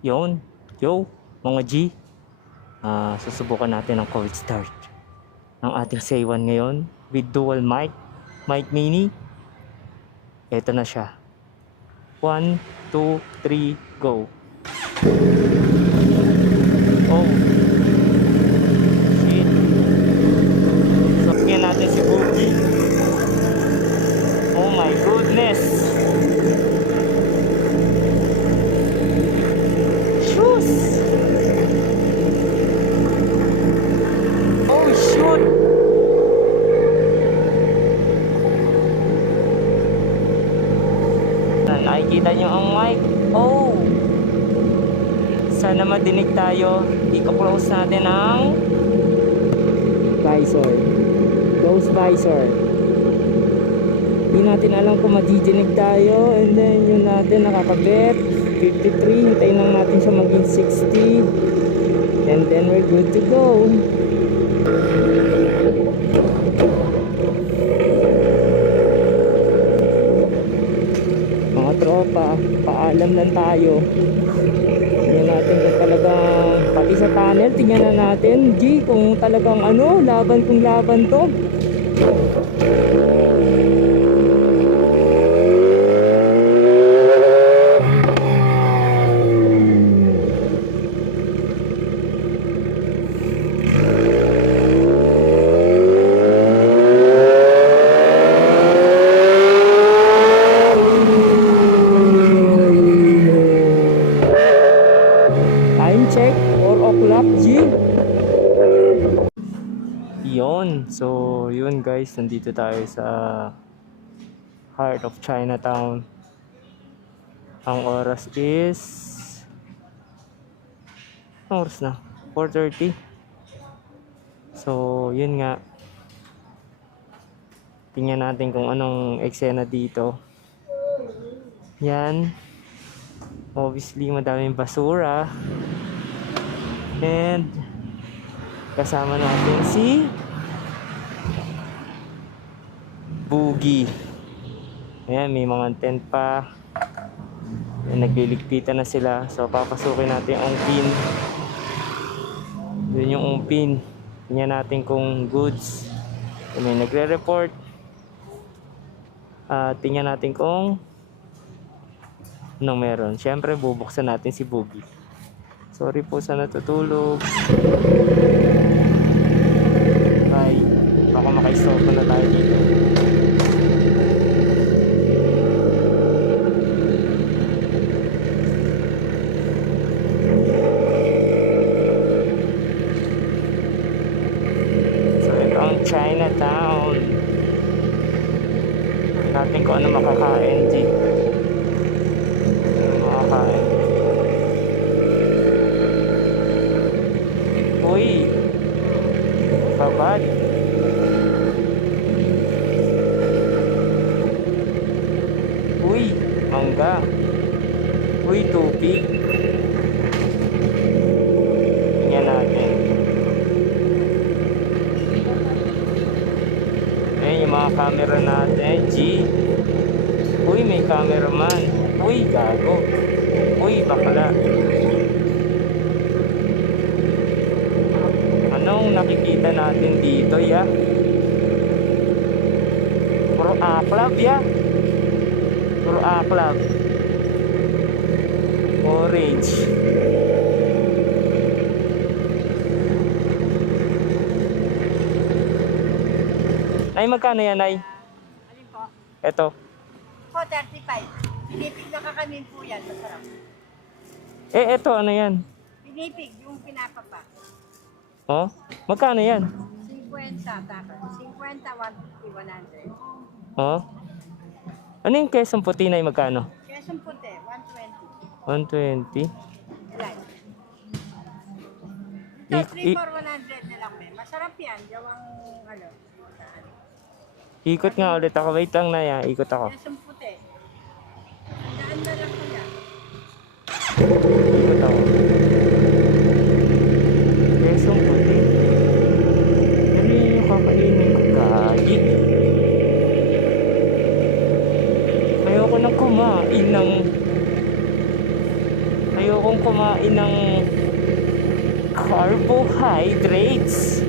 Yon, yo, mga G. Susubukan natin ang cold start ng ating Say-1 ngayon with dual mic mini. Ito na siya. 1, 2, 3, go. Oh, shit. So, tingnan natin si Boogie. Oh my goodness. Shoes. Oh shoot. Nakikita nyo ang mic. Oh, sana madinig tayo. I-close natin ang visor. Close visor. Hindi natin alam kung madidinig tayo. And then yun natin nakakabit 53. Hintayin lang natin siya maging 60. And then we're good to go. Mga tropa, paalam lang tayo. Tingnan natin kung talagang pati sa tunnel, tingnan na natin G kung talagang laban kung laban to. Check 4 o'clock G. Yon. So yun guys, nandito tayo sa heart of Chinatown. Ang oras is anong oras na? 4:30. So yun nga, tingnan natin kung anong eksena dito. Yan, obviously madaming basura. And kasama natin si Boogie. Ayan, may mga tent pa. Ayan, nagliligpitan na sila. So papasukin natin ang pin. Yun yung umpin. Tingnan natin kung goods. Kung may nagre-report. Tingnan natin kung anong meron. Siyempre bubuksan natin si Boogie. Sorry po sa natutulog. Bye. Baka maka-stop na tayo dito. So ito ang Chinatown. Tingnan natin kung ano makakain, G. Ano makakain. Uy, babad. Uy, mangga. Uy, tubig. Tingnan natin. Ayan yung mga camera natin, G. Uy, may cameraman. Uy, gago. Uy, bakla. Anong nakikita natin dito, ya? Puro aklab, ya? Puro aklab. Orange. Ay, magkano yan, ay? Alin po? Ito. Po, 35. Pinipig na kakanin po yan. Masarap. Ito, ano yan? Pinipig yung pinapapa. Oh, magkano yan? 50, taka. 50, 150, 100. Oh. Ano yung kesong puti na yung magkano? Kesong puti, 120. 120. Ilan? Ito, 3 for 100 na lang, may. Masarap yan. Gawang, saan? Ikot nga ulit ako. Wait lang na yan. Ikot ako. Kesong puti. Tandaan na lang ko yan. Ikot ako. Kesong puti. Ano yung kakainin ko? Gaji. Ayoko nang kumain ng... Ayokong kumain ng carbohydrates.